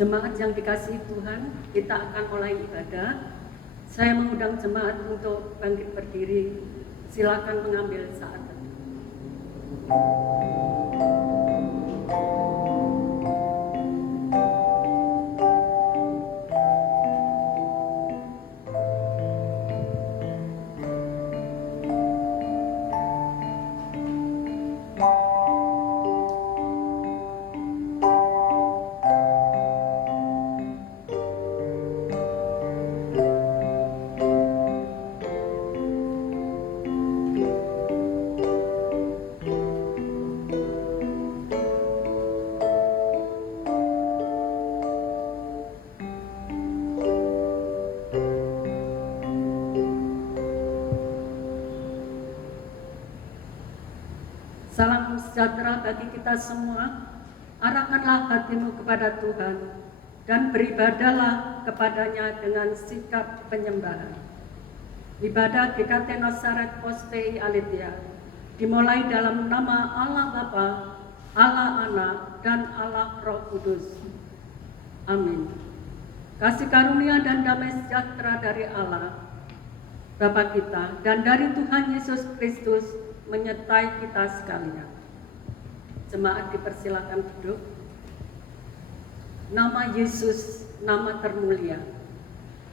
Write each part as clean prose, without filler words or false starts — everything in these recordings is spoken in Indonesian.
Jemaat yang dikasihi Tuhan, kita akan mulai ibadah. Saya mengundang jemaat untuk bangkit berdiri. Silakan mengambil saat teduh. Salam sejahtera bagi kita semua. Arahkanlah hatimu kepada Tuhan dan beribadahlah kepadanya dengan sikap penyembahan. Ibadah GKT Nazaret Postei Aletheia dimulai dalam nama Allah Bapa, Allah Anak, dan Allah Roh Kudus. Amin. Kasih karunia dan damai sejahtera dari Allah Bapa kita dan dari Tuhan Yesus Kristus menyertai kita sekalian. Jemaat dipersilakan duduk. Nama Yesus, nama termulia.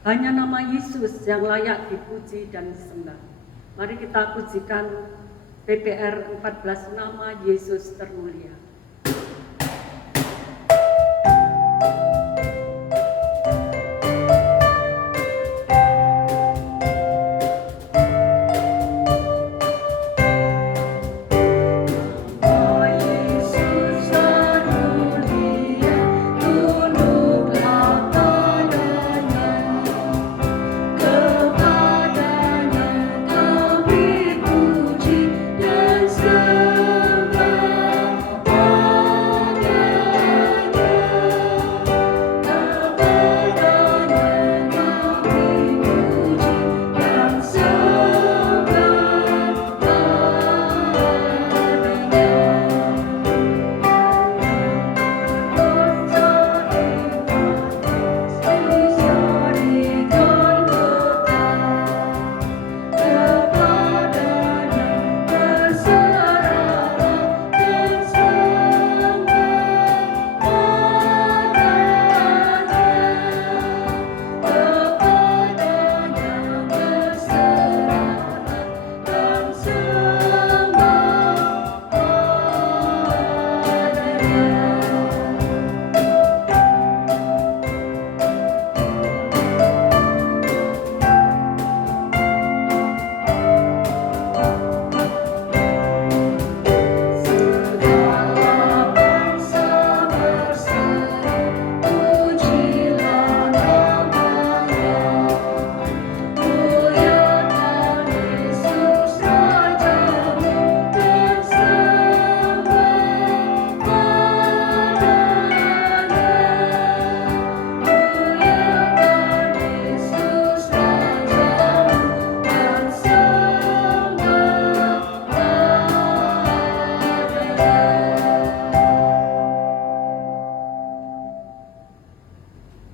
Hanya nama Yesus yang layak dipuji dan disembah. Mari kita pujikan PPR 14, nama Yesus termulia.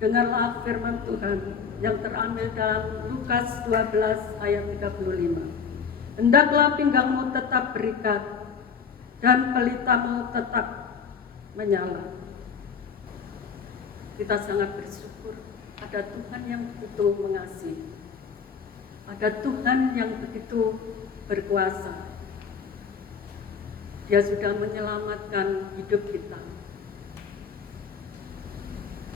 Dengarlah firman Tuhan yang terambil dalam Lukas 12 ayat 35. Hendaklah pinggangmu tetap berikat dan pelitamu tetap menyala. Kita sangat bersyukur ada Tuhan yang begitu mengasihi. Ada Tuhan yang begitu berkuasa. Dia sudah menyelamatkan hidup kita.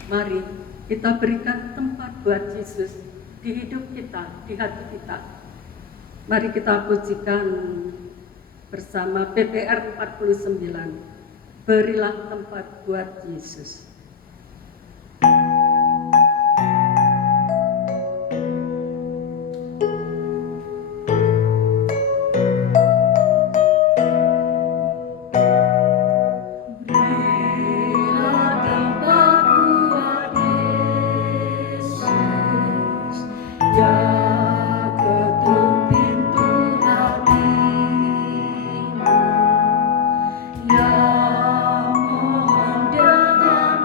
Mari kita berikan tempat buat Yesus di hidup kita, di hati kita. Mari kita pujikan bersama PPR 49. Berilah tempat buat Yesus. Yang mohon dengan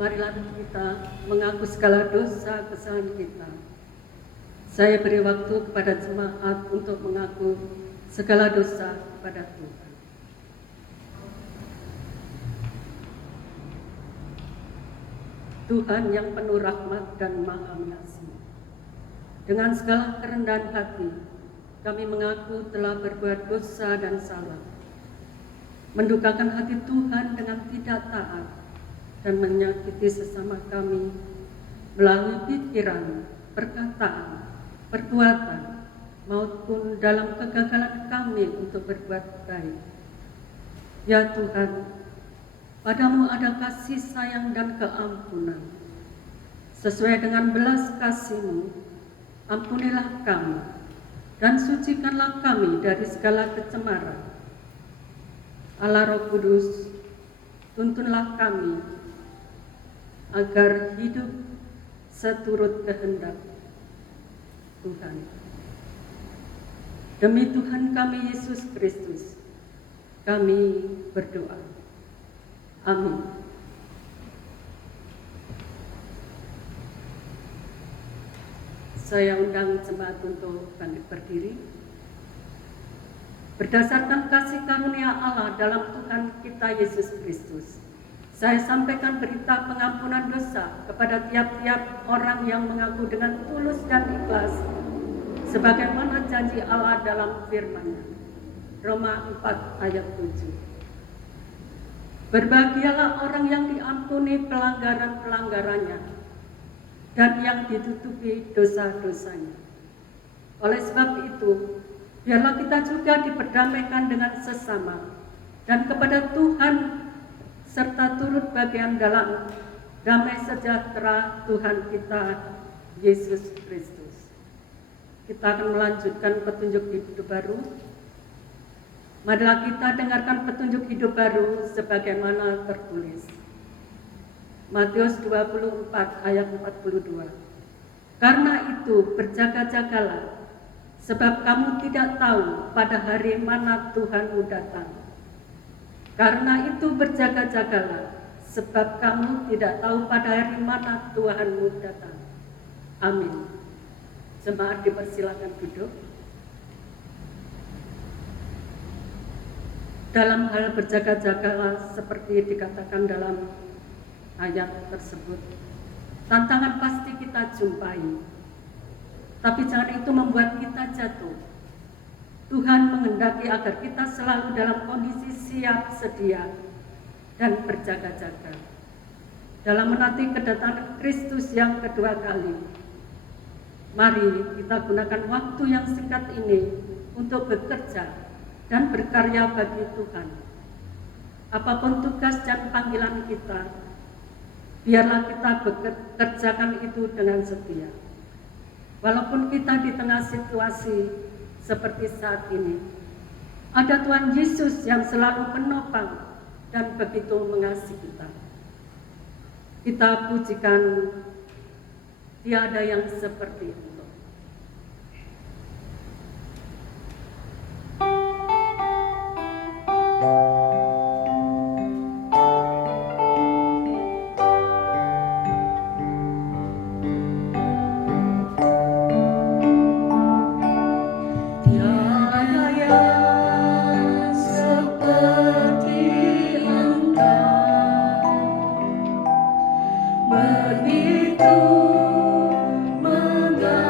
Marilah kita mengaku segala dosa kesalahan kita. Saya beri waktu kepada jemaat untuk mengaku segala dosa kepada Tuhan. Tuhan yang penuh rahmat dan maha mengasihi, dengan segala kerendahan hati, kami mengaku telah berbuat dosa dan salah, mendukakan hati Tuhan dengan tidak taat, dan menyakiti sesama kami melalui pikiran, perkataan, perbuatan, maupun dalam kegagalan kami untuk berbuat baik. Ya Tuhan, Padamu ada kasih sayang dan keampunan. Sesuai dengan belas kasih-Mu, ampunilah kami dan sucikanlah kami dari segala kecemaran. Allah Roh Kudus, tuntunlah kami agar hidup seturut kehendak Tuhan. Demi Tuhan kami Yesus Kristus, kami berdoa. Amin. Saya undang jemaat untuk bangkit berdiri. Berdasarkan kasih karunia Allah dalam Tuhan kita Yesus Kristus, saya sampaikan berita pengampunan dosa kepada tiap-tiap orang yang mengaku dengan tulus dan ikhlas, sebagaimana janji Allah dalam firman-Nya. Roma 4 ayat 7. Berbahagialah orang yang diampuni pelanggaran-pelanggarannya dan yang ditutupi dosa-dosanya. Oleh sebab itu, biarlah kita juga diperdamaikan dengan sesama dan kepada Tuhan, serta turut bagian dalam damai sejahtera Tuhan kita, Yesus Kristus. Kita akan melanjutkan petunjuk hidup baru. Marilah kita dengarkan petunjuk hidup baru sebagaimana tertulis. Matius 24 ayat 42. Karena itu berjaga-jagalah, sebab kamu tidak tahu pada hari mana Tuhanmu datang. Karena itu berjaga-jagalah, sebab kamu tidak tahu pada hari mana Tuhanmu datang. Amin. Jemaat dipersilakan duduk. Dalam hal berjaga-jagalah seperti dikatakan dalam ayat tersebut, tantangan pasti kita jumpai, tapi jangan itu membuat kita jatuh. Tuhan menghendaki agar kita selalu dalam kondisi siap sedia dan berjaga-jaga dalam menanti kedatangan Kristus yang kedua kali. Mari kita gunakan waktu yang singkat ini untuk bekerja dan berkarya bagi Tuhan. Apapun tugas dan panggilan kita, biarlah kita bekerjakan itu dengan setia. Walaupun kita di tengah situasi seperti saat ini, ada Tuhan Yesus yang selalu menopang dan begitu mengasihi kita. Kita pujikan, tiada yang seperti itu. Begitu mengasihi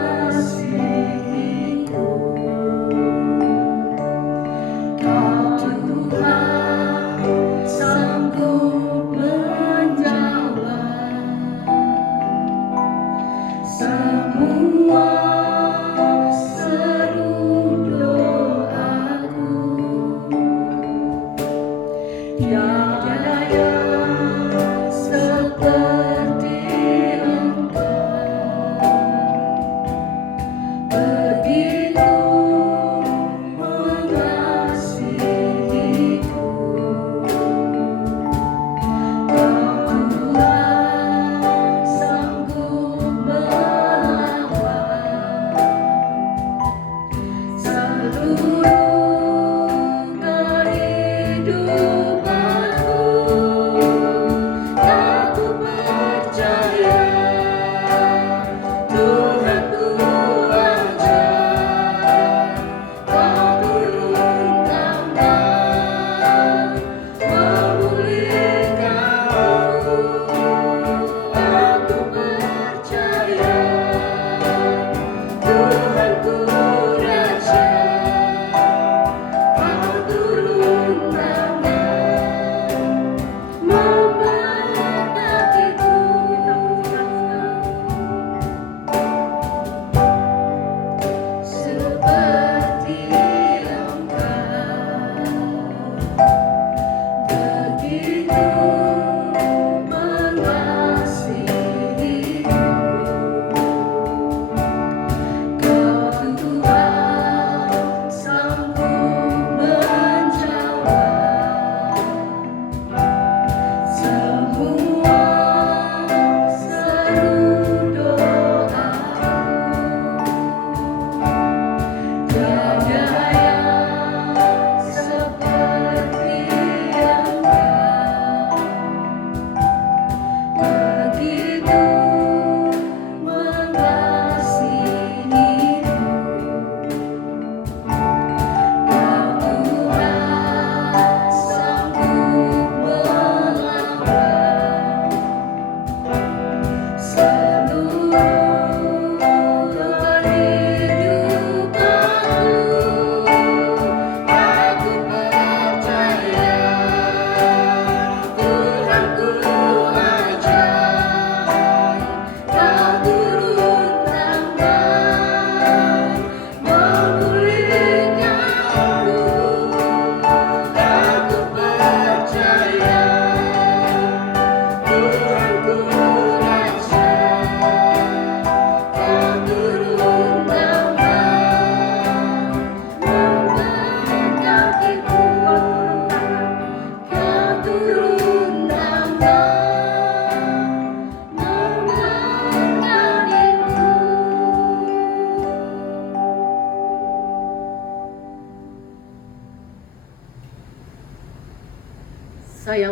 Saya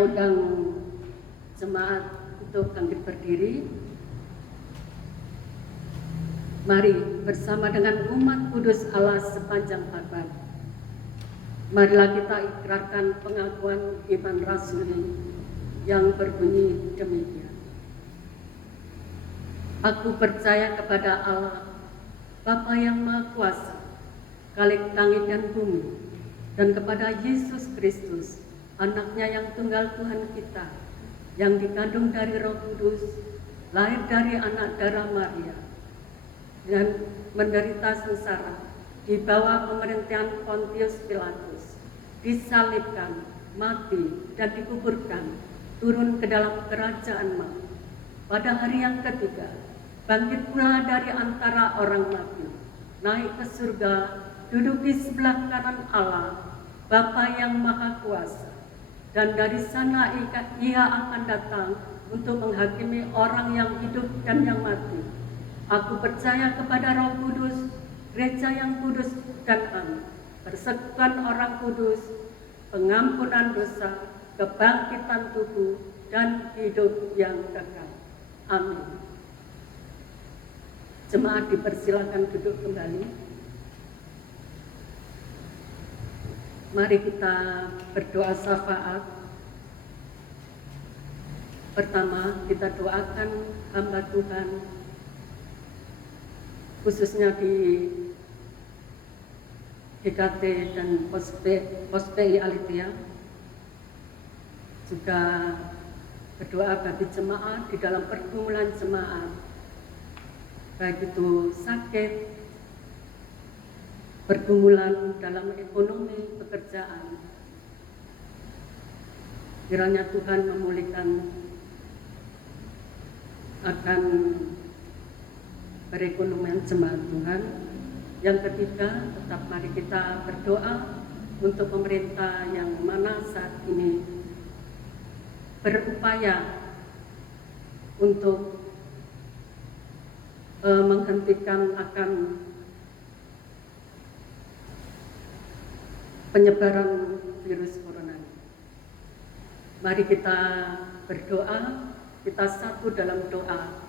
undang jemaat untuk bangkit berdiri. Mari bersama dengan umat kudus Allah sepanjang abad, marilah kita ikrarkan pengakuan iman rasuli yang berbunyi demikian. Aku percaya kepada Allah, Bapa yang Maha Kuasa, Khalik langit dan bumi, dan kepada Yesus Kristus, Anaknya yang tunggal Tuhan kita, yang dikandung dari Roh Kudus, lahir dari anak darah Maria, dan menderita sengsara di bawah pemerintahan Pontius Pilatus, disalibkan, mati, dan dikuburkan, turun ke dalam kerajaan maut. Pada hari yang ketiga, bangkit pula dari antara orang mati, naik ke surga, duduk di sebelah kanan Allah, Bapa yang Maha Kuasa. Dan dari sana ia akan datang untuk menghakimi orang yang hidup dan yang mati. Aku percaya kepada Roh Kudus, gereja yang kudus dan am, persekutuan orang kudus, pengampunan dosa, kebangkitan tubuh, dan hidup yang kekal. Amin. Jemaat dipersilakan duduk kembali. Mari kita berdoa syafaat. Pertama, kita doakan hamba Tuhan, khususnya di GKT dan Pos-PI Alitia. Juga berdoa bagi jemaat di dalam pergumulan jemaat, baik itu sakit, pergumulan dalam ekonomi, pekerjaan. Kiranya Tuhan memulihkan akan perekonomian jemaat Tuhan. Yang ketiga, tetap mari kita berdoa untuk pemerintah yang mana saat ini berupaya untuk menghentikan akan penyebaran virus corona. Mari kita berdoa, kita satu dalam doa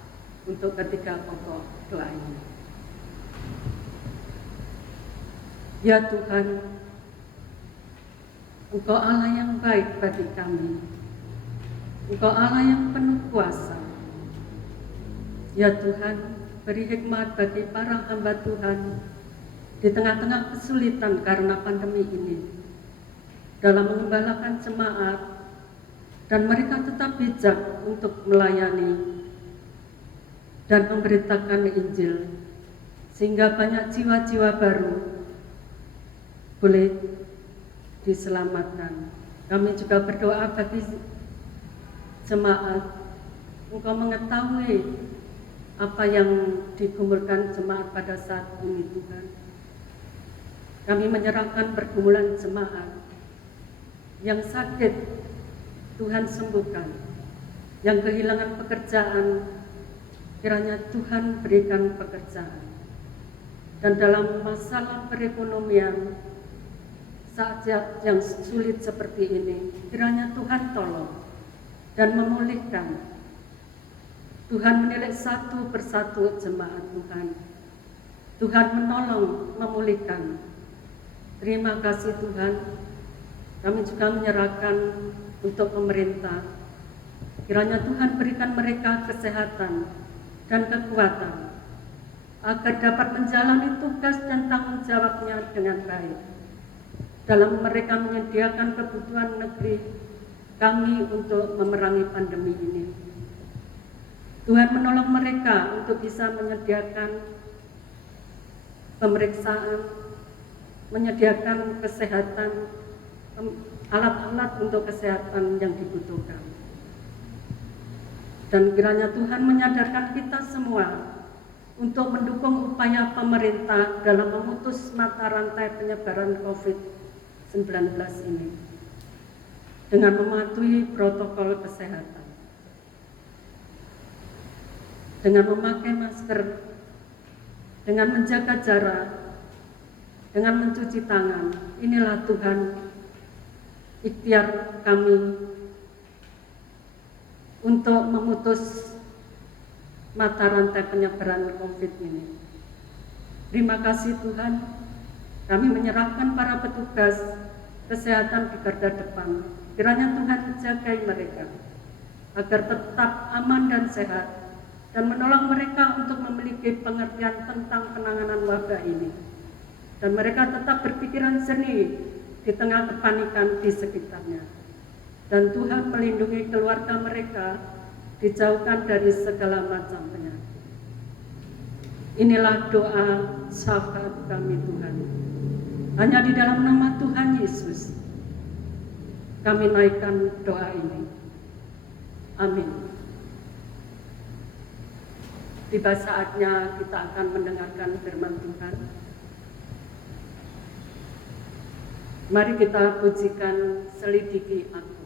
untuk ketiga pokok doa ini. Ya Tuhan, Engkau Allah yang baik bagi kami. Engkau Allah yang penuh kuasa. Ya Tuhan, beri hikmat bagi para hamba Tuhan di tengah-tengah kesulitan karena pandemi ini, dalam mengembalakan jemaat, dan mereka tetap bijak untuk melayani dan memberitakan Injil, sehingga banyak jiwa-jiwa baru boleh diselamatkan. Kami juga berdoa bagi jemaat. Engkau mengetahui apa yang digumulkan jemaat pada saat ini, Tuhan. Kami menyerahkan pergumulan jemaat yang sakit, Tuhan sembuhkan. Yang kehilangan pekerjaan, kiranya Tuhan berikan pekerjaan. Dan dalam masalah perekonomian saat yang sulit seperti ini, kiranya Tuhan tolong dan memulihkan. Tuhan menilik satu persatu jemaat Tuhan. Tuhan menolong, memulihkan. Terima kasih Tuhan. Kami juga menyerahkan untuk pemerintah. Kiranya Tuhan berikan mereka kesehatan dan kekuatan agar dapat menjalani tugas dan tanggung jawabnya dengan baik. Dalam mereka menyediakan kebutuhan negeri kami untuk memerangi pandemi ini. Tuhan menolong mereka untuk bisa menyediakan pemeriksaan, menyediakan kesehatan, alat-alat untuk kesehatan yang dibutuhkan. Dan kiranya Tuhan menyadarkan kita semua untuk mendukung upaya pemerintah dalam memutus mata rantai penyebaran COVID-19 ini dengan mematuhi protokol kesehatan. dengan memakai masker, dengan menjaga jarak, dengan mencuci tangan. Inilah Tuhan ikhtiar kami untuk memutus mata rantai penyebaran COVID ini. Terima kasih Tuhan, kami menyerahkan para petugas kesehatan di garda depan. Kiranya Tuhan jagai mereka agar tetap aman dan sehat dan menolong mereka untuk memiliki pengertian tentang penanganan wabah ini. Dan mereka tetap berpikiran jernih di tengah kepanikan di sekitarnya. Dan Tuhan melindungi keluarga mereka, dijauhkan dari segala macam penyakit. Inilah doa syafaat kami Tuhan. Hanya di dalam nama Tuhan Yesus kami naikkan doa ini. Amin. Tiba saatnya kita akan mendengarkan firman Tuhan. Mari kita pujikan Selidiki Aku.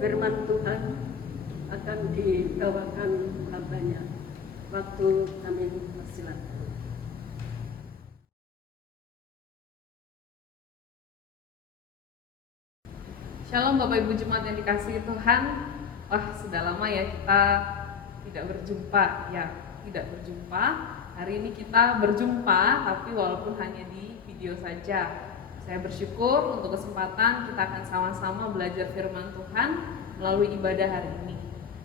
Firman Tuhan akan dibawakan hambanya. Waktu kami persilakan. Shalom Bapak Ibu Jemaat yang dikasihi Tuhan. Wah, sudah lama ya kita tidak berjumpa. Hari ini kita berjumpa, tapi walaupun hanya di video saja. Saya bersyukur untuk kesempatan kita akan sama-sama belajar firman Tuhan melalui ibadah hari ini.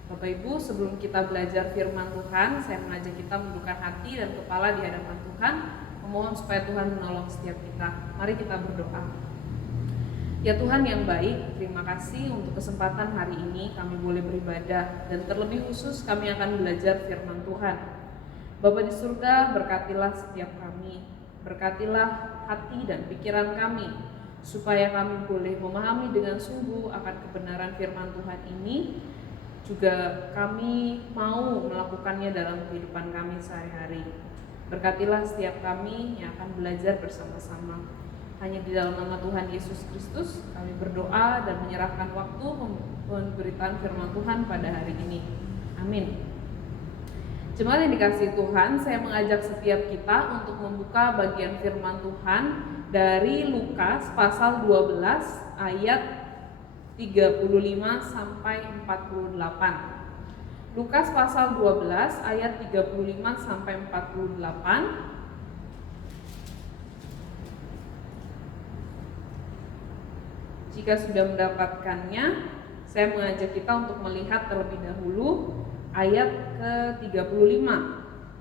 Bapak Ibu, sebelum kita belajar firman Tuhan, saya mengajak kita menundukkan hati dan kepala di hadapan Tuhan, memohon supaya Tuhan menolong setiap kita. Mari kita berdoa. Ya Tuhan yang baik, terima kasih untuk kesempatan hari ini kami boleh beribadah, dan terlebih khusus kami akan belajar firman Tuhan. Bapa di surga, berkatilah setiap kami, berkatilah hati dan pikiran kami, supaya kami boleh memahami dengan sungguh akan kebenaran firman Tuhan ini. Juga kami mau melakukannya dalam kehidupan kami sehari-hari. Berkatilah setiap kami yang akan belajar bersama-sama. Hanya di dalam nama Tuhan Yesus Kristus kami berdoa dan menyerahkan waktu pemberitaan firman Tuhan pada hari ini. Amin. Jemaat yang dikasihi Tuhan, saya mengajak setiap kita untuk membuka bagian firman Tuhan dari Lukas pasal 12 ayat 35 sampai 48. Lukas pasal 12 ayat 35 sampai 48. Jika sudah mendapatkannya, saya mengajak kita untuk melihat terlebih dahulu ayat ke-35.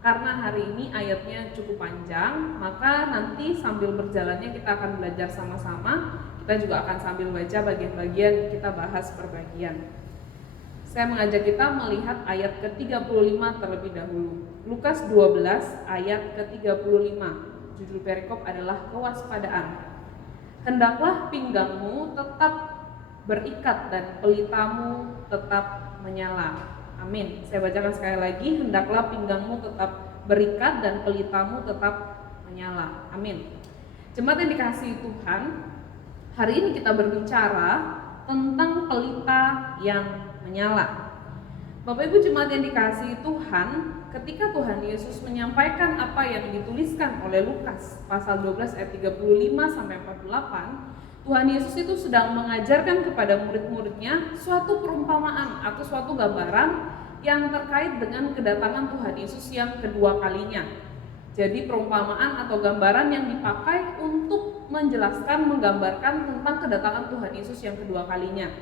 Karena hari ini ayatnya cukup panjang, maka nanti sambil berjalannya kita akan belajar sama-sama. Kita juga akan sambil baca bagian-bagian, kita bahas per bagian. Saya mengajak kita melihat ayat ke-35 terlebih dahulu. Lukas 12 ayat ke-35. Judul perikop adalah kewaspadaan. Hendaklah pinggangmu tetap berikat dan pelitamu tetap menyala. Amin. Saya bacakan sekali lagi. Hendaklah pinggangmu tetap berikat dan pelitamu tetap menyala. Amin. Jemaat yang dikasihi Tuhan, hari ini kita berbicara tentang pelita yang menyala. Bapak Ibu jemaat yang dikasihi Tuhan, ketika Tuhan Yesus menyampaikan apa yang dituliskan oleh Lukas pasal 12 ayat 35 sampai 48, Tuhan Yesus itu sedang mengajarkan kepada murid-muridnya suatu perumpamaan atau suatu gambaran yang terkait dengan kedatangan Tuhan Yesus yang kedua kalinya. Jadi perumpamaan atau gambaran yang dipakai untuk menjelaskan, menggambarkan tentang kedatangan Tuhan Yesus yang kedua kalinya.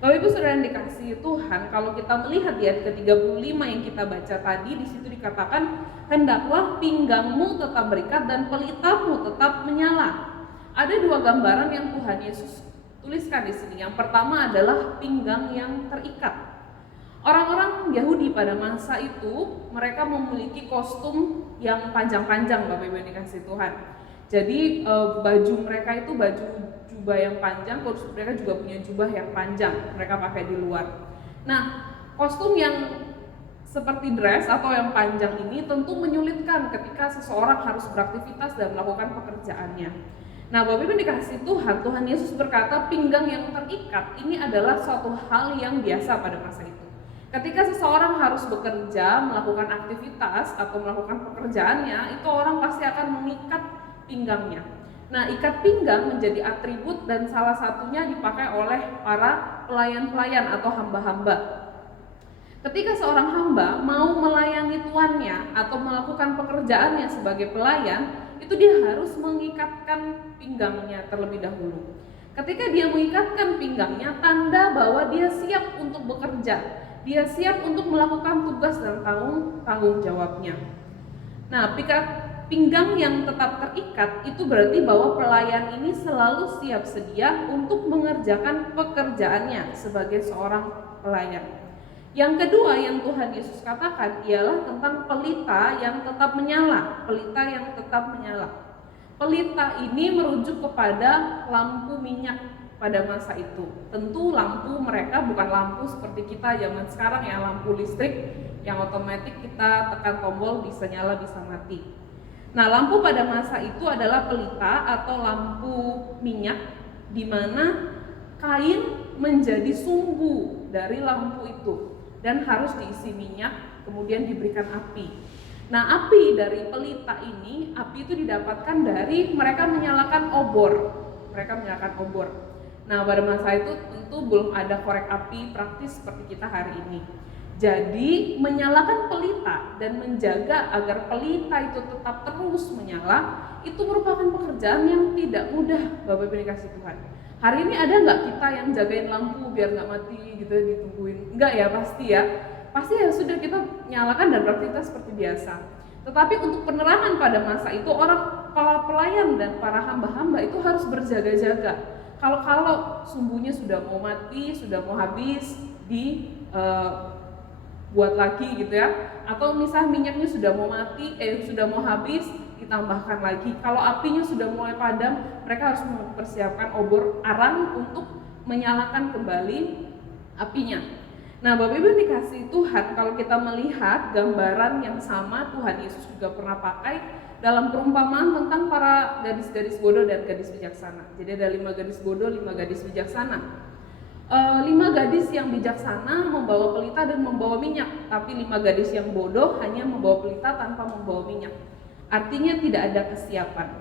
Bapak Ibu Saudara yang dikasihi Tuhan, kalau kita melihat di ayat ke-35 yang kita baca tadi, di situ dikatakan hendaklah pinggangmu tetap berikat dan pelitamu tetap menyala. Ada dua gambaran yang Tuhan Yesus tuliskan di sini. Yang pertama adalah pinggang yang terikat. Orang-orang Yahudi pada masa itu mereka memiliki kostum yang panjang-panjang, Bapak Ibu yang dikasihi Tuhan. Jadi baju mereka itu baju jubah yang panjang, terus mereka juga punya jubah yang panjang, mereka pakai di luar. Nah, kostum yang seperti dress atau yang panjang ini tentu menyulitkan ketika seseorang harus beraktivitas dan melakukan pekerjaannya. Nah, Bapak Ibu dikasihi Tuhan, Tuhan Yesus berkata pinggang yang terikat ini adalah suatu hal yang biasa pada masa itu. Ketika seseorang harus bekerja, melakukan aktivitas atau melakukan pekerjaannya, itu orang pasti akan mengikat pinggangnya. Nah, ikat pinggang menjadi atribut dan salah satunya dipakai oleh para pelayan-pelayan atau hamba-hamba. Ketika seorang hamba mau melayani tuannya atau melakukan pekerjaannya sebagai pelayan, itu dia harus mengikatkan pinggangnya terlebih dahulu. Ketika dia mengikatkan pinggangnya, tanda bahwa dia siap untuk bekerja, dia siap untuk melakukan tugas dan tanggung jawabnya. Nah, pinggang yang tetap terikat itu berarti bahwa pelayan ini selalu siap sedia untuk mengerjakan pekerjaannya sebagai seorang pelayan. Yang kedua yang Tuhan Yesus katakan ialah tentang pelita yang tetap menyala. Pelita yang tetap menyala. Pelita ini merujuk kepada lampu minyak pada masa itu. Tentu lampu mereka bukan lampu seperti kita zaman sekarang ya, lampu listrik yang otomatis kita tekan tombol bisa nyala bisa mati. Nah, lampu pada masa itu adalah pelita atau lampu minyak, di mana kain menjadi sumbu dari lampu itu dan harus diisi minyak, kemudian diberikan api. Nah, api dari pelita ini, api itu didapatkan dari mereka menyalakan obor. Nah, pada masa itu tentu belum ada korek api praktis seperti kita hari ini. Jadi menyalakan pelita dan menjaga agar pelita itu tetap terus menyala, itu merupakan pekerjaan yang tidak mudah, Bapak Ibu dikasih Tuhan. Hari ini ada nggak kita yang jagain lampu biar nggak mati gitu, ditungguin? Enggak ya, pasti ya. Pasti ya sudah kita nyalakan dan beraktivitas seperti biasa. Tetapi untuk penerangan pada masa itu para pelayan dan para hamba-hamba itu harus berjaga-jaga. Kalau sumbunya sudah mau mati, sudah mau habis, buat lagi gitu ya, atau misal minyaknya sudah mau mati, sudah mau habis, ditambahkan lagi. Kalau apinya sudah mulai padam, mereka harus mempersiapkan obor arang untuk menyalakan kembali apinya. Nah, Bapak Ibu dikasih Tuhan, kalau kita melihat gambaran yang sama Tuhan Yesus juga pernah pakai dalam perumpamaan tentang para gadis-gadis bodoh dan gadis bijaksana. Jadi ada 5 gadis bodoh, 5 gadis bijaksana. 5 gadis yang bijaksana membawa pelita dan membawa minyak, tapi 5 gadis yang bodoh hanya membawa pelita tanpa membawa minyak. Artinya tidak ada kesiapan.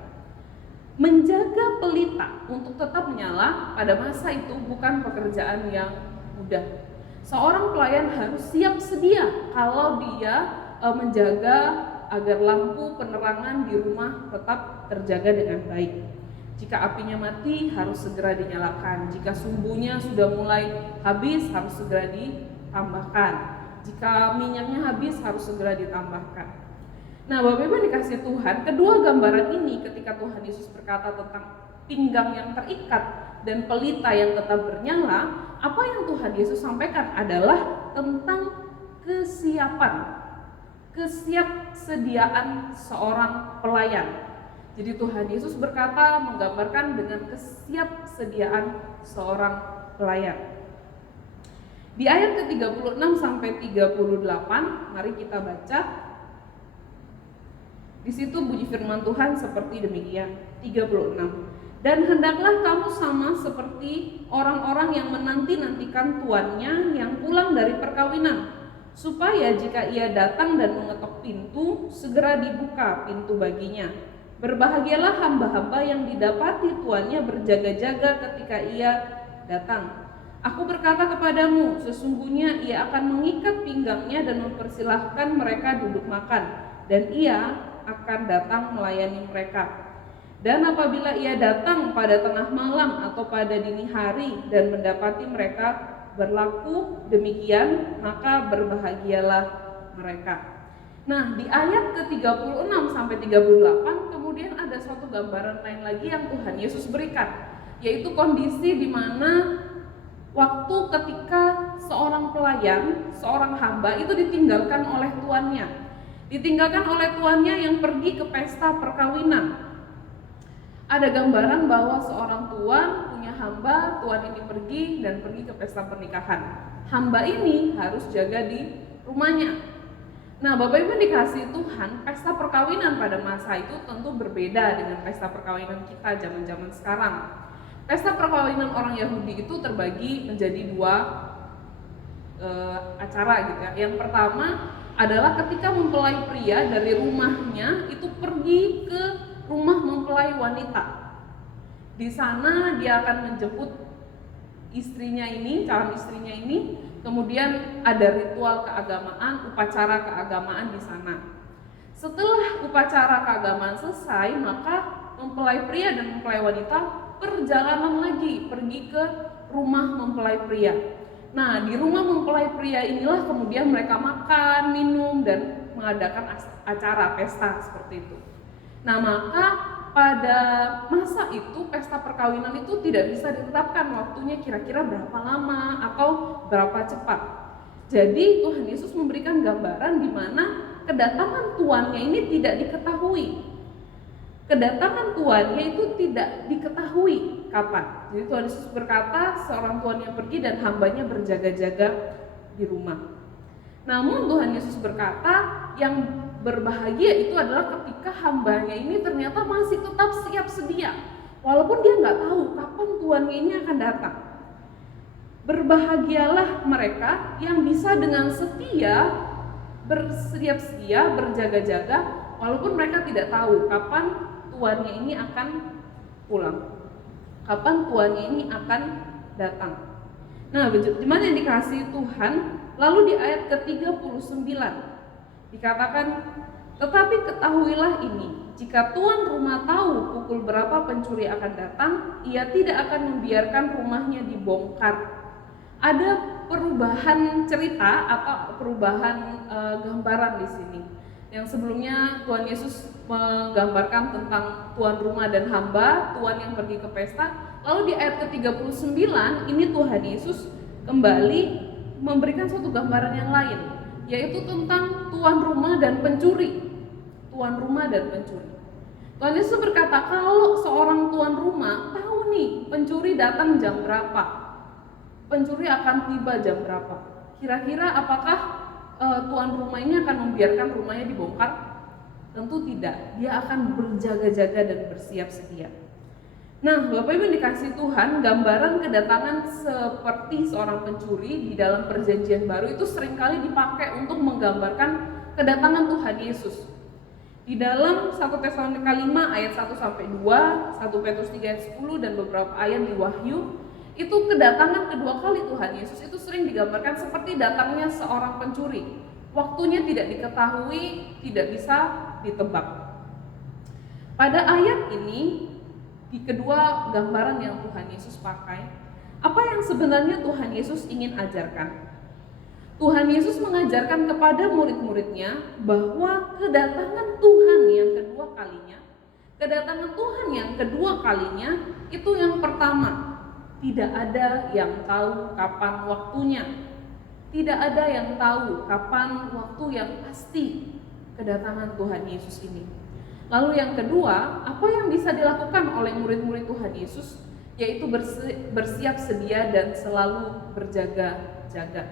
Menjaga pelita untuk tetap menyala pada masa itu bukan pekerjaan yang mudah. Seorang pelayan harus siap sedia kalau dia menjaga agar lampu penerangan di rumah tetap terjaga dengan baik. Jika apinya mati, harus segera dinyalakan. Jika sumbunya sudah mulai habis, harus segera ditambahkan. Jika minyaknya habis, harus segera ditambahkan. Nah, Bapak Ibu dikasih Tuhan, kedua gambaran ini ketika Tuhan Yesus berkata tentang pinggang yang terikat dan pelita yang tetap bernyala, apa yang Tuhan Yesus sampaikan adalah tentang kesiapsediaan seorang pelayan. Jadi Tuhan Yesus berkata menggambarkan dengan kesiapsediaan seorang pelayan. Di ayat ke-36 sampai 38, mari kita baca. Di situ bunyi firman Tuhan seperti demikian, 36. Dan hendaklah kamu sama seperti orang-orang yang menanti-nantikan tuannya yang pulang dari perkawinan, supaya jika ia datang dan mengetok pintu, segera dibuka pintu baginya. Berbahagialah hamba-hamba yang didapati tuannya berjaga-jaga ketika ia datang. Aku berkata kepadamu, sesungguhnya ia akan mengikat pinggangnya dan mempersilahkan mereka duduk makan, dan ia akan datang melayani mereka. Dan apabila ia datang pada tengah malam atau pada dini hari dan mendapati mereka berlaku demikian, maka berbahagialah mereka. Nah, di ayat ke-36 sampai 38 kemudian ada suatu gambaran lain lagi yang Tuhan Yesus berikan, yaitu kondisi di mana waktu ketika seorang pelayan, seorang hamba itu ditinggalkan oleh tuannya. Ditinggalkan oleh tuannya yang pergi ke pesta perkawinan. Ada gambaran bahwa seorang tuan punya hamba, tuan ini pergi dan pergi ke pesta pernikahan. Hamba ini harus jaga di rumahnya. Nah, Bapak Ibu dikasih Tuhan, pesta perkawinan pada masa itu tentu berbeda dengan pesta perkawinan kita zaman-zaman sekarang. Pesta perkawinan orang Yahudi itu terbagi menjadi 2 acara gitu ya. Yang pertama adalah ketika mempelai pria dari rumahnya itu pergi ke rumah mempelai wanita. Di sana dia akan menjemput istrinya ini, calon istrinya ini. Kemudian ada ritual keagamaan, upacara keagamaan di sana. Setelah upacara keagamaan selesai, maka mempelai pria dan mempelai wanita perjalanan lagi pergi ke rumah mempelai pria. Nah, di rumah mempelai pria inilah kemudian mereka makan, minum, dan mengadakan acara pesta seperti itu. Nah, maka pada masa itu pesta perkawinan itu tidak bisa ditetapkan waktunya kira-kira berapa lama atau berapa cepat. Jadi Tuhan Yesus memberikan gambaran di mana kedatangan tuannya ini tidak diketahui. Kedatangan tuannya itu tidak diketahui kapan. Jadi Tuhan Yesus berkata seorang tuannya pergi dan hambanya berjaga-jaga di rumah. Namun Tuhan Yesus berkata yang berbahagia itu adalah ketika hambanya ini ternyata masih tetap siap sedia, walaupun dia nggak tahu kapan tuannya ini akan datang. Berbahagialah mereka yang bisa dengan setia bersiap-sedia, berjaga-jaga, walaupun mereka tidak tahu kapan tuannya ini akan pulang, kapan tuannya ini akan datang. Nah, jemaat yang dikasihi Tuhan, lalu di ayat ke-39 dikatakan, tetapi ketahuilah ini, jika tuan rumah tahu pukul berapa pencuri akan datang, ia tidak akan membiarkan rumahnya dibongkar. Ada perubahan cerita atau perubahan gambaran di sini. Yang sebelumnya Tuhan Yesus menggambarkan tentang tuan rumah dan hamba, tuan yang pergi ke pesta. Lalu di ayat ke-39 ini Tuhan Yesus kembali memberikan suatu gambaran yang lain, yaitu tentang tuan rumah dan pencuri. Tuan rumah dan pencuri. Tuhan Yesus berkata, kalau seorang tuan rumah tahu nih pencuri datang jam berapa, pencuri akan tiba jam berapa, kira-kira apakah tuan rumah ini akan membiarkan rumahnya dibongkar? Tentu tidak. Dia akan berjaga-jaga dan bersiap sedia. Nah, Bapak Ibu yang dikasihi Tuhan, gambaran kedatangan seperti seorang pencuri di dalam perjanjian baru itu seringkali dipakai untuk menggambarkan kedatangan Tuhan Yesus. Di dalam 1 Tesalonika 5 ayat 1 sampai 2, 1 Petrus 3 ayat 10 dan beberapa ayat di Wahyu, itu kedatangan kedua kali Tuhan Yesus itu sering digambarkan seperti datangnya seorang pencuri. Waktunya tidak diketahui, tidak bisa ditebak. Pada ayat ini, di kedua gambaran yang Tuhan Yesus pakai, apa yang sebenarnya Tuhan Yesus ingin ajarkan? Tuhan Yesus mengajarkan kepada murid-muridnya bahwa kedatangan Tuhan yang kedua kalinya itu yang pertama, tidak ada yang tahu kapan waktunya. Tidak ada yang tahu kapan waktu yang pasti kedatangan Tuhan Yesus ini. Lalu yang kedua, apa yang bisa dilakukan oleh murid-murid Tuhan Yesus? Yaitu bersiap sedia dan selalu berjaga-jaga.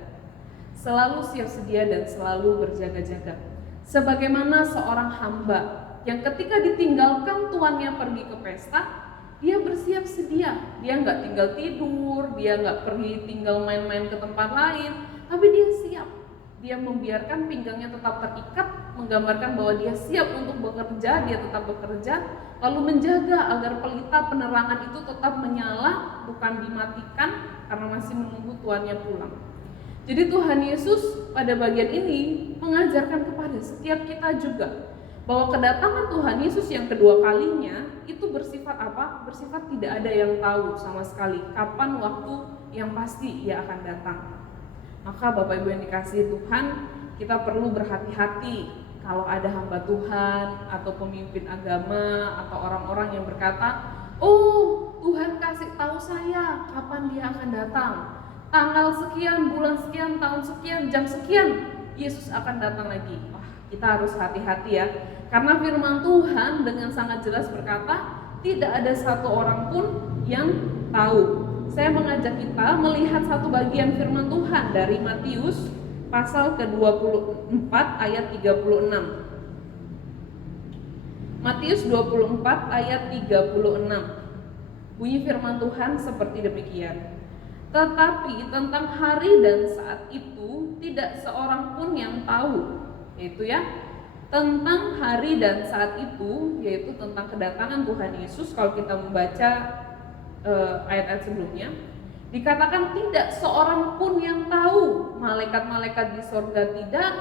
Selalu siap sedia dan selalu berjaga-jaga. Sebagaimana seorang hamba yang ketika ditinggalkan tuannya pergi ke pesta, dia bersiap sedia. Dia nggak tinggal tidur, dia nggak pergi tinggal main-main ke tempat lain, tapi dia siap. Dia membiarkan pinggangnya tetap terikat, menggambarkan bahwa dia siap untuk bekerja, dia tetap bekerja, lalu menjaga agar pelita penerangan itu tetap menyala, bukan dimatikan karena masih menunggu tuannya pulang. Jadi Tuhan Yesus pada bagian ini mengajarkan kepada setiap kita juga bahwa kedatangan Tuhan Yesus yang kedua kalinya itu bersifat apa? Bersifat tidak ada yang tahu sama sekali kapan waktu yang pasti ia akan datang. Maka Bapak Ibu yang dikasihi Tuhan, kita perlu berhati-hati kalau ada hamba Tuhan atau pemimpin agama atau orang-orang yang berkata, "Oh, Tuhan kasih tahu saya kapan dia akan datang. Tanggal sekian, bulan sekian, tahun sekian, jam sekian, Yesus akan datang lagi." Wah, kita harus hati-hati ya. Karena firman Tuhan dengan sangat jelas berkata, tidak ada satu orang pun yang tahu. Saya mengajak kita melihat satu bagian firman Tuhan dari Matius pasal ke-24 ayat 36. Matius 24 ayat 36. Bunyi firman Tuhan seperti demikian. Tetapi tentang hari dan saat itu tidak seorang pun yang tahu, yaitu ya, tentang hari dan saat itu, yaitu tentang kedatangan Tuhan Yesus. Kalau kita membaca ayat-ayat sebelumnya, dikatakan tidak seorang pun yang tahu, malaikat-malaikat di sorga tidak,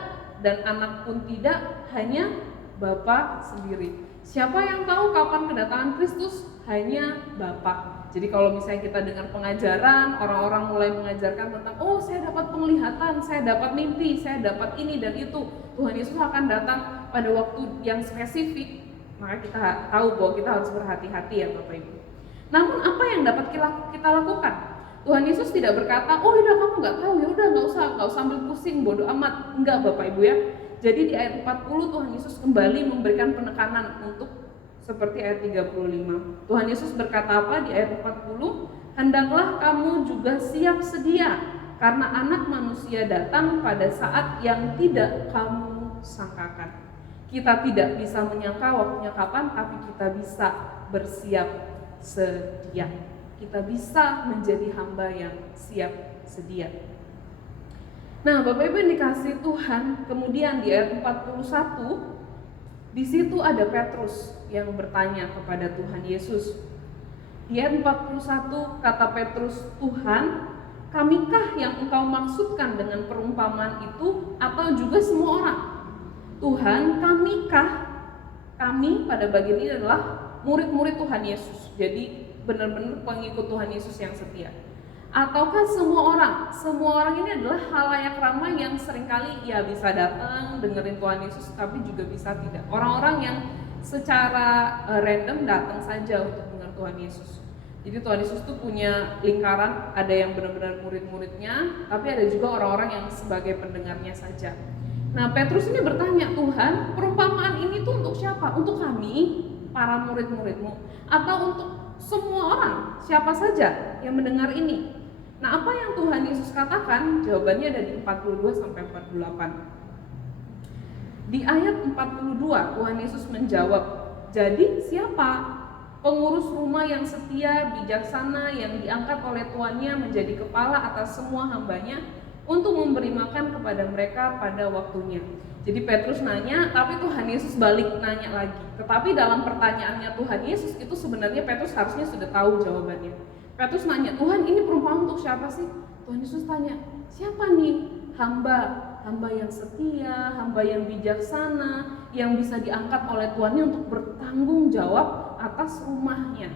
dan anak pun tidak, hanya Bapa sendiri. Siapa yang tahu kapan kedatangan Kristus? Hanya Bapa. Jadi kalau misalnya kita dengar pengajaran, orang-orang mulai mengajarkan tentang, oh saya dapat penglihatan, saya dapat mimpi, saya dapat ini dan itu, Tuhan Yesus akan datang pada waktu yang spesifik, maka kita tahu bahwa kita harus berhati-hati ya Bapak Ibu. Namun apa yang dapat kita lakukan? Tuhan Yesus tidak berkata, oh udah kamu nggak tahu, ya udah nggak usah ambil pusing, bodoh amat. Enggak Bapak Ibu ya. Jadi di ayat 40 Tuhan Yesus kembali memberikan penekanan untuk seperti ayat 35. Tuhan Yesus berkata apa di ayat 40? Hendaklah kamu juga siap sedia, karena anak manusia datang pada saat yang tidak kamu sangkakan. Kita tidak bisa menyangka waktunya kapan, tapi kita bisa bersiap sedia. Kita bisa menjadi hamba yang siap sedia. Nah, Bapak Ibu yang dikasihi Tuhan, kemudian di ayat 41, di situ ada Petrus yang bertanya kepada Tuhan Yesus. Di ayat 41 kata Petrus, Tuhan, kamikah yang engkau maksudkan dengan perumpamaan itu, atau juga semua orang? Tuhan, kamikah? Kami pada bagian ini adalah murid-murid Tuhan Yesus, jadi benar-benar pengikut Tuhan Yesus yang setia. Ataukah semua orang? Semua orang ini adalah halayak ramai yang seringkali ya bisa datang dengerin Tuhan Yesus, tapi juga bisa tidak. Orang-orang yang secara random datang saja untuk dengar Tuhan Yesus. Jadi Tuhan Yesus tuh punya lingkaran, ada yang benar-benar murid-muridnya, tapi ada juga orang-orang yang sebagai pendengarnya saja. Nah, Petrus ini bertanya, Tuhan, perumpamaan ini tuh untuk siapa? Untuk kami, para murid-muridmu, atau untuk semua orang, siapa saja yang mendengar ini? Nah, apa yang Tuhan Yesus katakan? Jawabannya ada di 42 sampai 48. Di ayat 42 Tuhan Yesus menjawab, jadi siapa pengurus rumah yang setia, bijaksana, yang diangkat oleh tuannya menjadi kepala atas semua hambanya untuk memberi makan kepada mereka pada waktunya? Jadi Petrus nanya, tapi Tuhan Yesus balik nanya lagi. Tetapi dalam pertanyaannya Tuhan Yesus itu sebenarnya Petrus harusnya sudah tahu jawabannya. Petrus nanya, Tuhan, ini perumpamaan untuk siapa sih? Tuhan Yesus tanya, siapa nih hamba yang setia, hamba yang bijaksana, yang bisa diangkat oleh tuannya untuk bertanggung jawab atas rumahnya,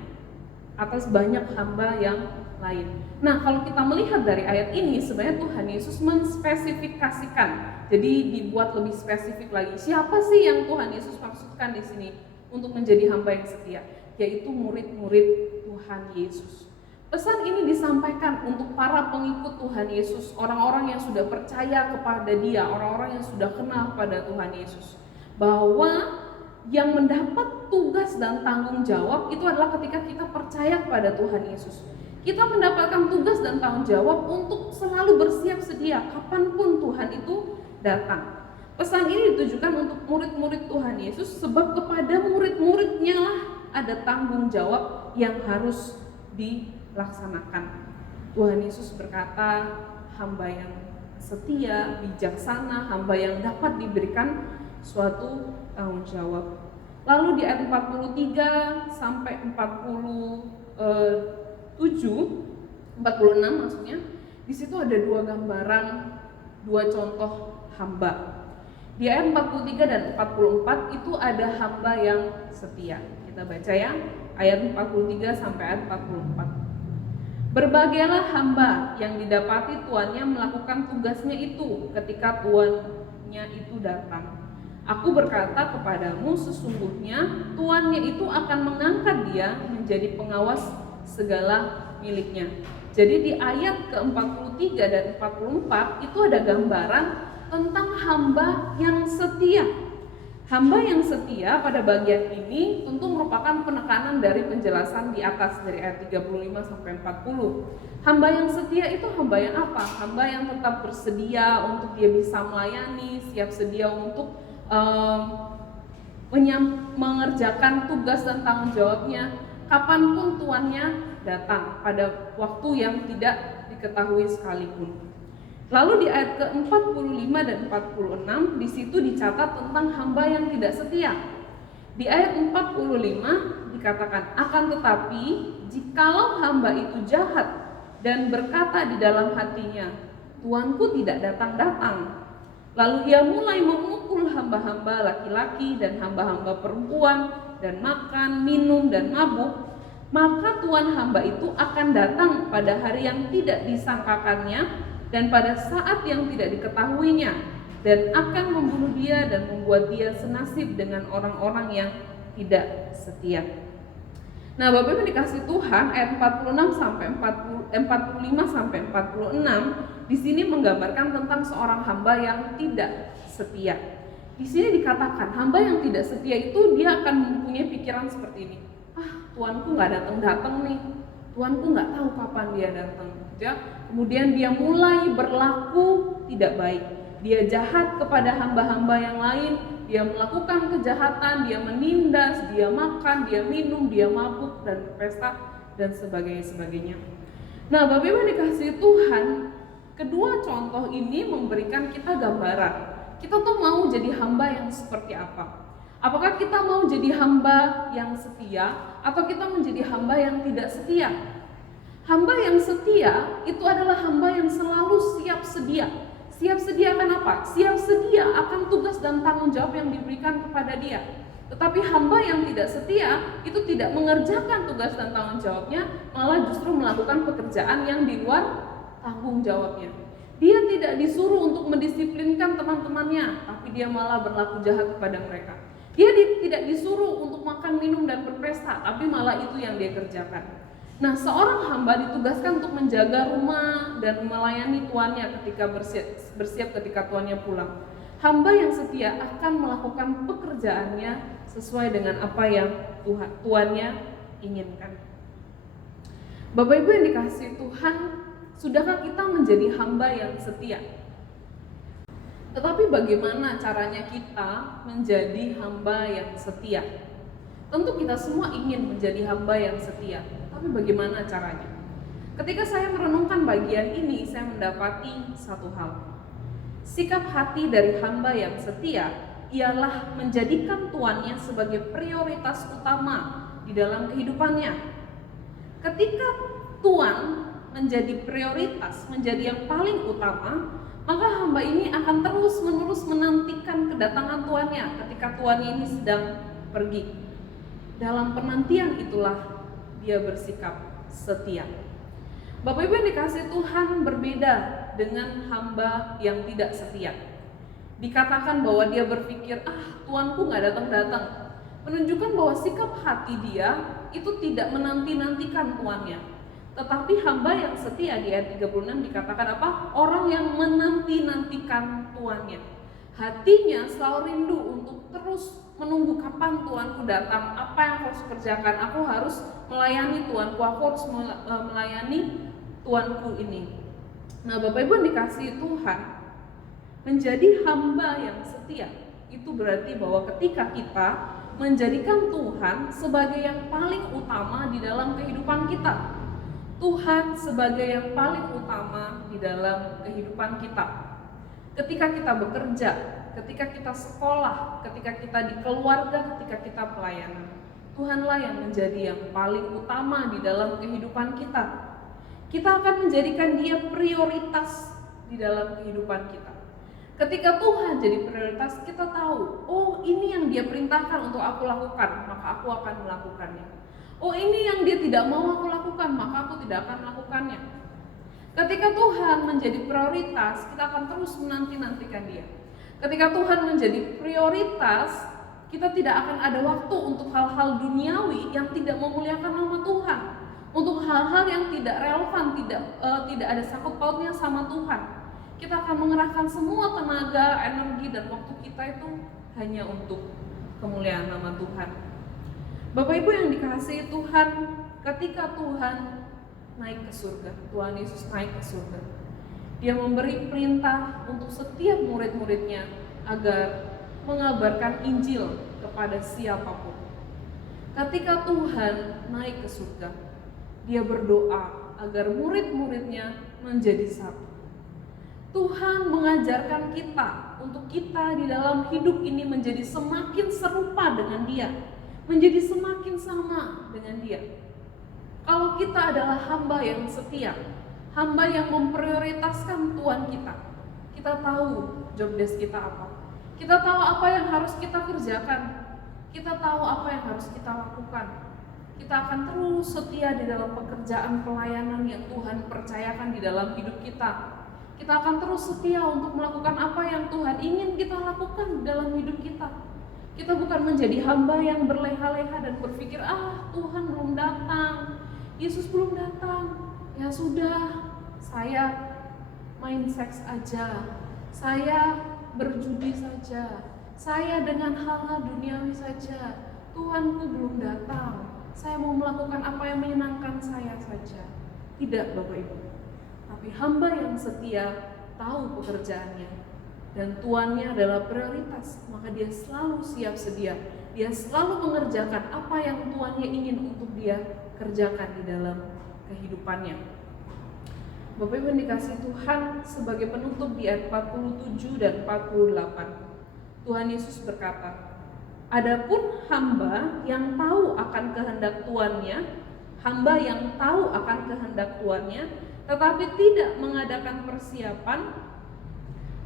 atas banyak hamba yang lain. Nah, kalau kita melihat dari ayat ini, sebenarnya Tuhan Yesus menspesifikasikan, jadi dibuat lebih spesifik lagi. Siapa sih yang Tuhan Yesus maksudkan di sini untuk menjadi hamba yang setia? Yaitu murid-murid Tuhan Yesus. Pesan ini disampaikan untuk para pengikut Tuhan Yesus, orang-orang yang sudah percaya kepada Dia, orang-orang yang sudah kenal pada Tuhan Yesus, bahwa yang mendapat tugas dan tanggung jawab itu adalah ketika kita percaya kepada Tuhan Yesus. Kita mendapatkan tugas dan tanggung jawab untuk selalu bersiap sedia kapanpun Tuhan itu datang. Pesan ini ditujukan untuk murid-murid Tuhan Yesus, sebab kepada murid-muridnya lah ada tanggung jawab yang harus dilaksanakan. Tuhan Yesus berkata, hamba yang setia, bijaksana, hamba yang dapat diberikan suatu tanggung jawab. Lalu di ayat 43 sampai 46 maksudnya, di situ ada dua gambaran, dua contoh hamba. Di ayat 43 dan 44 itu ada hamba yang setia. Kita baca ya, ayat 43 sampai ayat 44. Berbahagialah hamba yang didapati tuannya melakukan tugasnya itu ketika tuannya itu datang. Aku berkata kepadamu, sesungguhnya tuannya itu akan mengangkat dia menjadi pengawas segala miliknya. Jadi di ayat ke-43 dan 44 itu ada gambaran tentang hamba yang setia. Hamba yang setia pada bagian ini tentu merupakan penekanan dari penjelasan di atas dari ayat 35 sampai 40. Hamba yang setia itu hamba yang apa? Hamba yang tetap bersedia untuk dia bisa melayani, siap sedia untuk mengerjakan tugas dan tanggung jawabnya kapanpun tuannya datang pada waktu yang tidak diketahui sekalipun. Lalu di ayat ke-45 dan 46 di situ dicatat tentang hamba yang tidak setia. Di ayat 45 dikatakan, akan tetapi jikalau hamba itu jahat dan berkata di dalam hatinya, tuanku tidak datang-datang, lalu ia mulai memukul hamba-hamba laki-laki dan hamba-hamba perempuan dan makan, minum dan mabuk, maka tuan hamba itu akan datang pada hari yang tidak disangkakannya dan pada saat yang tidak diketahuinya, dan akan membunuh dia dan membuat dia senasib dengan orang-orang yang tidak setia. Nah, Bapak Ibu dikasih Tuhan, ayat 45 sampai 46 di sini menggambarkan tentang seorang hamba yang tidak setia. Di sini dikatakan hamba yang tidak setia itu dia akan mempunyai pikiran seperti ini. Tuanku nggak datang-datang nih, tuanku nggak tahu kapan dia datang. Ya, kemudian dia mulai berlaku tidak baik. Dia jahat kepada hamba-hamba yang lain, dia melakukan kejahatan, dia menindas, dia makan, dia minum, dia mabuk dan berpesta dan sebagainya. Nah, Bapak Ibu dikasih Tuhan, kedua contoh ini memberikan kita gambaran. Kita tuh mau jadi hamba yang seperti apa? Apakah kita mau jadi hamba yang setia atau kita menjadi hamba yang tidak setia? Hamba yang setia itu adalah hamba yang selalu siap sedia. Siap sedia akan apa? Siap sedia akan tugas dan tanggung jawab yang diberikan kepada dia. Tetapi hamba yang tidak setia itu tidak mengerjakan tugas dan tanggung jawabnya, malah justru melakukan pekerjaan yang di luar tanggung jawabnya. Dia tidak disuruh untuk mendisiplinkan teman-temannya, tapi dia malah berlaku jahat kepada mereka. Dia tidak disuruh untuk makan, minum, dan berpesta, tapi malah itu yang dia kerjakan. Nah, seorang hamba ditugaskan untuk menjaga rumah dan melayani tuannya ketika bersiap ketika tuannya pulang. Hamba yang setia akan melakukan pekerjaannya sesuai dengan apa yang tuannya inginkan. Bapak Ibu yang dikasihi Tuhan, sudahkah kita menjadi hamba yang setia? Tetapi bagaimana caranya kita menjadi hamba yang setia? Tentu kita semua ingin menjadi hamba yang setia, tapi bagaimana caranya? Ketika saya merenungkan bagian ini, saya mendapati satu hal. Sikap hati dari hamba yang setia ialah menjadikan tuannya sebagai prioritas utama di dalam kehidupannya. Ketika tuan menjadi prioritas, menjadi yang paling utama, maka hamba ini akan terus-menerus menantikan kedatangan tuannya ketika tuannya ini sedang pergi. Dalam penantian itulah dia bersikap setia. Bapak Ibu yang dikasihi Tuhan, berbeda dengan hamba yang tidak setia. Dikatakan bahwa dia berpikir, tuanku gak datang-datang, menunjukkan bahwa sikap hati dia itu tidak menanti-nantikan tuannya. Tetapi hamba yang setia di ayat 36 dikatakan apa? Orang yang menanti-nantikan tuannya. Hatinya selalu rindu untuk terus menunggu kapan tuanku datang, apa yang harus kerjakan, aku harus melayani tuanku, aku harus melayani tuanku ini. Nah, Bapak Ibu yang dikasihi Tuhan, menjadi hamba yang setia itu berarti bahwa ketika kita menjadikan Tuhan sebagai yang paling utama di dalam kehidupan kita, Tuhan sebagai yang paling utama di dalam kehidupan kita. Ketika kita bekerja, ketika kita sekolah, ketika kita di keluarga, ketika kita pelayanan, Tuhanlah yang menjadi yang paling utama di dalam kehidupan kita. Kita akan menjadikan Dia prioritas di dalam kehidupan kita. Ketika Tuhan jadi prioritas, kita tahu, oh ini yang Dia perintahkan untuk aku lakukan, maka aku akan melakukannya. Oh ini yang Dia tidak mau aku lakukan, maka aku tidak akan melakukannya. Ketika Tuhan menjadi prioritas, kita akan terus menanti-nantikan Dia. Ketika Tuhan menjadi prioritas, kita tidak akan ada waktu untuk hal-hal duniawi yang tidak memuliakan nama Tuhan, untuk hal-hal yang tidak relevan, tidak ada sangkut pautnya sama Tuhan. Kita akan mengerahkan semua tenaga, energi, dan waktu kita itu hanya untuk kemuliaan nama Tuhan. Bapak Ibu yang dikasihi Tuhan, ketika Tuhan naik ke surga, Tuhan Yesus naik ke surga, Dia memberi perintah untuk setiap murid-muridnya agar mengabarkan Injil kepada siapapun. Ketika Tuhan naik ke surga, Dia berdoa agar murid-muridnya menjadi satu. Tuhan mengajarkan kita untuk kita di dalam hidup ini menjadi semakin serupa dengan Dia, menjadi semakin sama dengan Dia. Kalau kita adalah hamba yang setia, hamba yang memprioritaskan Tuhan kita, kita tahu job desk kita apa, kita tahu apa yang harus kita kerjakan, kita tahu apa yang harus kita lakukan. Kita akan terus setia di dalam pekerjaan pelayanan yang Tuhan percayakan di dalam hidup kita. Kita akan terus setia untuk melakukan apa yang Tuhan ingin kita lakukan dalam hidup kita. Kita bukan menjadi hamba yang berleha-leha dan berpikir, Tuhan belum datang, Yesus belum datang, ya sudah, saya main seks aja, saya berjudi saja, saya dengan hal-hal duniawi saja, Tuhanku belum datang, saya mau melakukan apa yang menyenangkan saya saja. Tidak, Bapak Ibu. Tapi hamba yang setia tahu pekerjaannya dan tuannya adalah prioritas, maka dia selalu siap sedia. Dia selalu mengerjakan apa yang tuannya ingin untuk dia kerjakan di dalam kehidupannya. Bapak Ibu yang dikasihi Tuhan, sebagai penutup di ayat 47 dan 48, Tuhan Yesus berkata, "Adapun hamba yang tahu akan kehendak tuannya hamba yang tahu akan kehendak tuannya, tetapi tidak mengadakan persiapan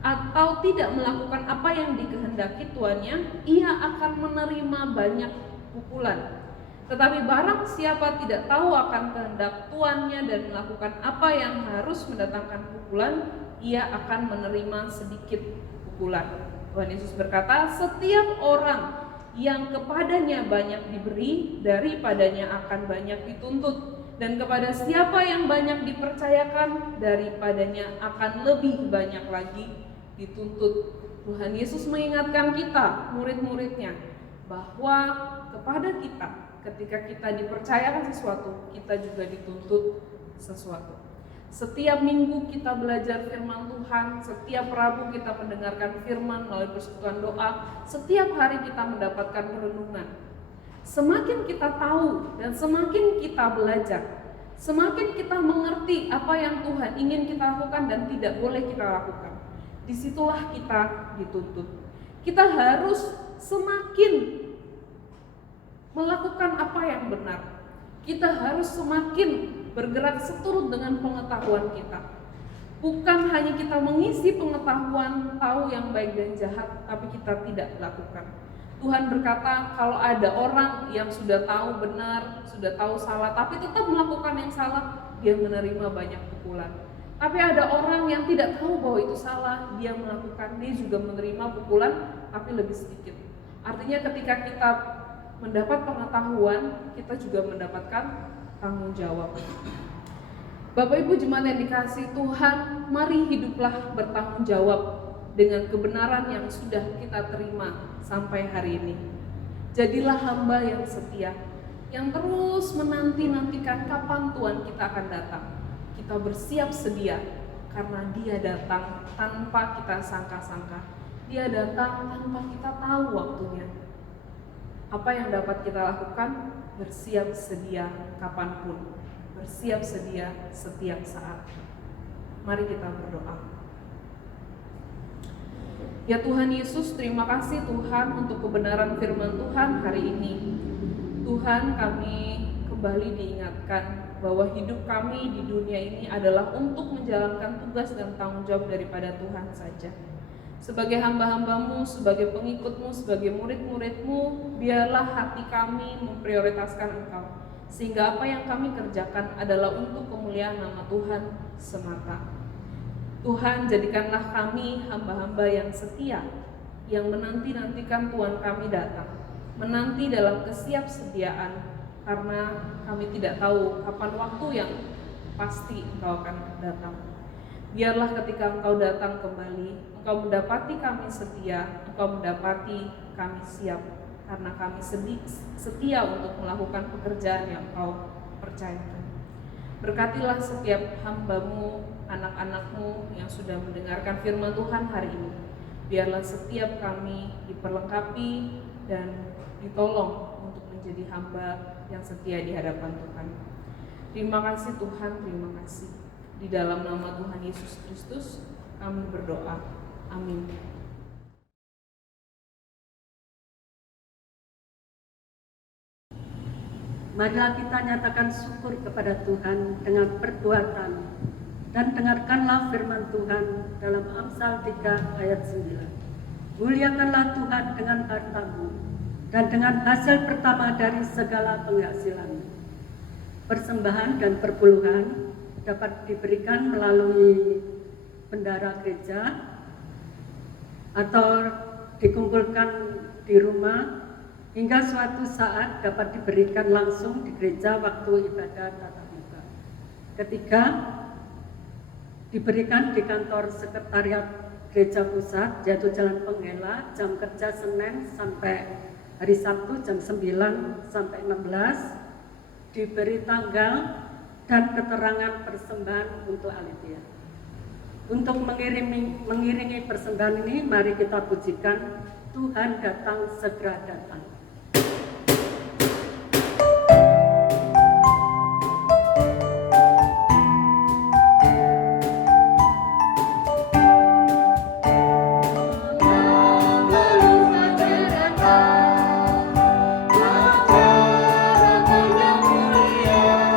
atau tidak melakukan apa yang dikehendaki tuannya, ia akan menerima banyak pukulan. Tetapi barang siapa tidak tahu akan kehendak tuannya dan melakukan apa yang harus mendatangkan pukulan, ia akan menerima sedikit pukulan. Tuhan Yesus berkata, setiap orang yang kepadanya banyak diberi, daripadanya akan banyak dituntut. Dan kepada siapa yang banyak dipercayakan, daripadanya akan lebih banyak lagi dituntut. Tuhan Yesus mengingatkan kita, murid-muridnya, bahwa kepada kita, ketika kita dipercayakan sesuatu, kita juga dituntut sesuatu. Setiap minggu kita belajar firman Tuhan, setiap Rabu kita mendengarkan firman melalui persekutuan doa, setiap hari kita mendapatkan renungan. Semakin kita tahu dan semakin kita belajar, semakin kita mengerti apa yang Tuhan ingin kita lakukan dan tidak boleh kita lakukan. Disitulah kita dituntut. Kita harus semakin melakukan apa yang benar. Kita harus semakin bergerak seturut dengan pengetahuan kita. Bukan hanya kita mengisi pengetahuan, tahu yang baik dan jahat, tapi kita tidak lakukan. Tuhan berkata, kalau ada orang yang sudah tahu benar, sudah tahu salah, tapi tetap melakukan yang salah, dia menerima banyak pukulan. Tapi ada orang yang tidak tahu bahwa itu salah, dia melakukan, dia juga menerima pukulan, tapi lebih sedikit. Artinya ketika kita mendapat pengetahuan, kita juga mendapatkan tanggung jawab. Bapak Ibu jemaat yang dikasihi Tuhan, mari hiduplah bertanggung jawab dengan kebenaran yang sudah kita terima sampai hari ini. Jadilah hamba yang setia, yang terus menanti-nantikan kapan Tuhan kita akan datang. Kita bersiap sedia karena Dia datang tanpa kita sangka-sangka. Dia datang tanpa kita tahu waktunya. Apa yang dapat kita lakukan? Bersiap sedia kapanpun, bersiap sedia setiap saat. Mari kita berdoa. Ya Tuhan Yesus, terima kasih Tuhan untuk kebenaran firman Tuhan hari ini. Tuhan, kami kembali diingatkan bahwa hidup kami di dunia ini adalah untuk menjalankan tugas dan tanggung jawab daripada Tuhan saja. Sebagai hamba-hambamu, sebagai pengikutmu, sebagai murid-muridmu, biarlah hati kami memprioritaskan Engkau, sehingga apa yang kami kerjakan adalah untuk kemuliaan nama Tuhan semata. Tuhan, jadikanlah kami hamba-hamba yang setia, yang menanti-nantikan Tuhan kami datang, menanti dalam kesiapsediaan, karena kami tidak tahu kapan waktu yang pasti Engkau akan datang. Biarlah ketika Engkau datang kembali, Engkau mendapati kami setia, Engkau mendapati kami siap, karena kami setia untuk melakukan pekerjaan yang Engkau percayakan. Berkatilah setiap hamba-Mu, anak-anak-Mu yang sudah mendengarkan firman Tuhan hari ini. Biarlah setiap kami diperlengkapi dan ditolong untuk menjadi hamba yang setia di hadapan Tuhan. Terima kasih Tuhan, terima kasih. Di dalam nama Tuhan Yesus Kristus kami berdoa. Amin. Marilah kita nyatakan syukur kepada Tuhan dengan perbuatan, dan dengarkanlah firman Tuhan dalam Amsal 3 ayat 9. Muliakanlah Tuhan dengan hartamu dan dengan hasil pertama dari segala penghasilanmu. Persembahan dan perpuluhan dapat diberikan melalui bendara gereja atau dikumpulkan di rumah, hingga suatu saat dapat diberikan langsung di gereja waktu ibadah tatap muka. Ketiga, diberikan di kantor sekretariat gereja pusat, yaitu Jalan Penghela, jam kerja Senin sampai hari Sabtu jam 9 sampai 16, diberi tanggal dan keterangan persembahan untuk Alithea. Untuk mengiringi persembahan ini, mari kita pujikan Tuhan datang, segera datang. Yang mulia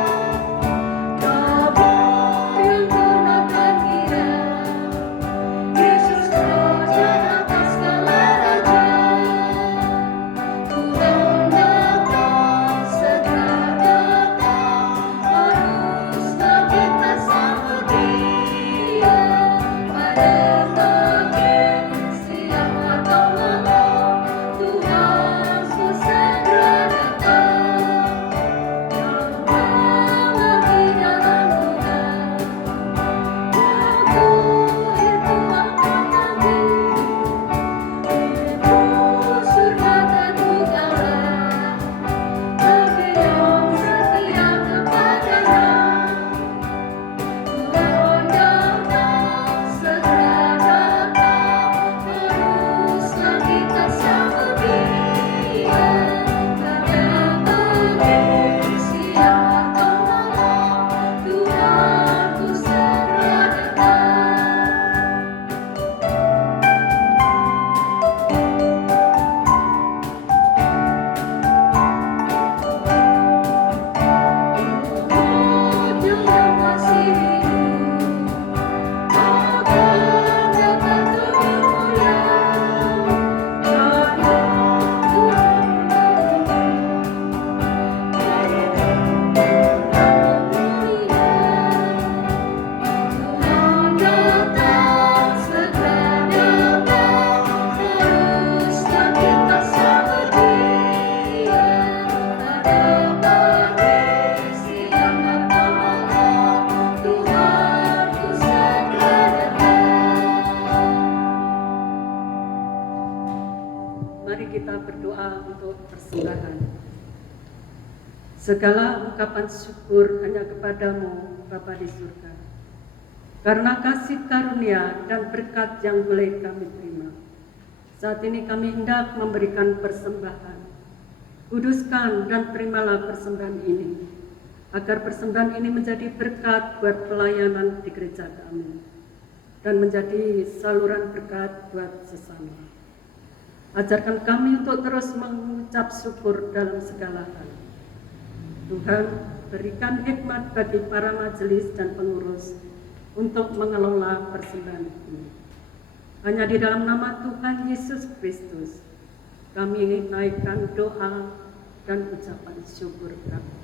Segala ungkapan syukur hanya kepadamu, Bapa di surga. Karena kasih karunia dan berkat yang boleh kami terima, saat ini kami hendak memberikan persembahan. Kuduskan dan terimalah persembahan ini, agar persembahan ini menjadi berkat buat pelayanan di gereja kami, dan menjadi saluran berkat buat sesama. Ajarkan kami untuk terus mengucap syukur dalam segala hal. Tuhan, berikan hikmat bagi para majelis dan pengurus untuk mengelola persembahan ini. Hanya di dalam nama Tuhan Yesus Kristus kami naikkan doa dan ucapan syukur kami.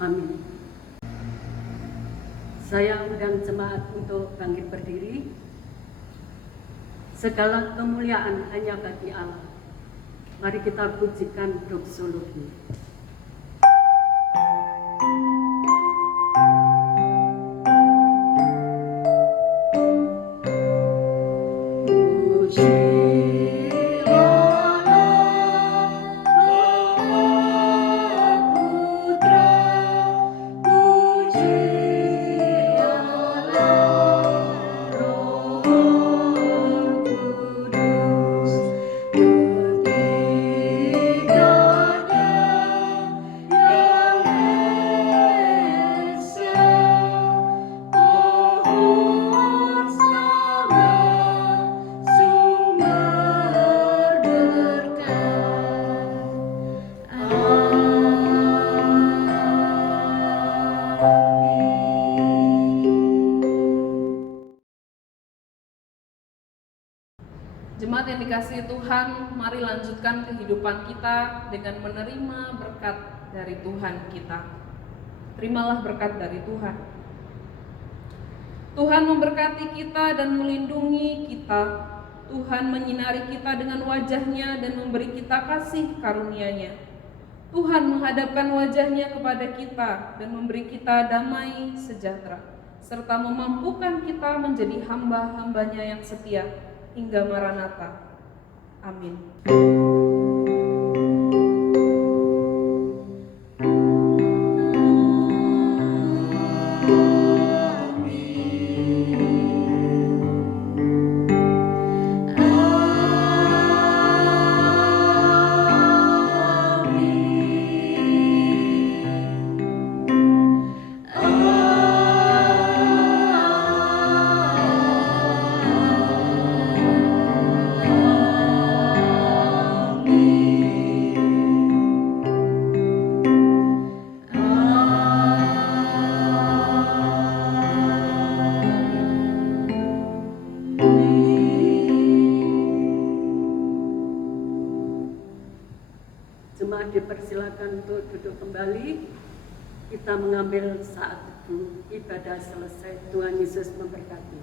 Amin. Saya undang jemaat untuk bangkit berdiri. Segala kemuliaan hanya bagi Allah. Mari kita pujikan doksologi. Jemaat yang dikasihi Tuhan, mari lanjutkan kehidupan kita dengan menerima berkat dari Tuhan kita. Terimalah berkat dari Tuhan. Tuhan memberkati kita dan melindungi kita. Tuhan menyinari kita dengan wajah-Nya dan memberi kita kasih karunia-Nya. Tuhan menghadapkan wajah-Nya kepada kita dan memberi kita damai sejahtera, serta memampukan kita menjadi hamba-hambanya yang setia hingga Maranatha. Amin. Jemaat dipersilakan untuk duduk kembali. Kita mengambil saat itu ibadah selesai. Tuhan Yesus memberkati.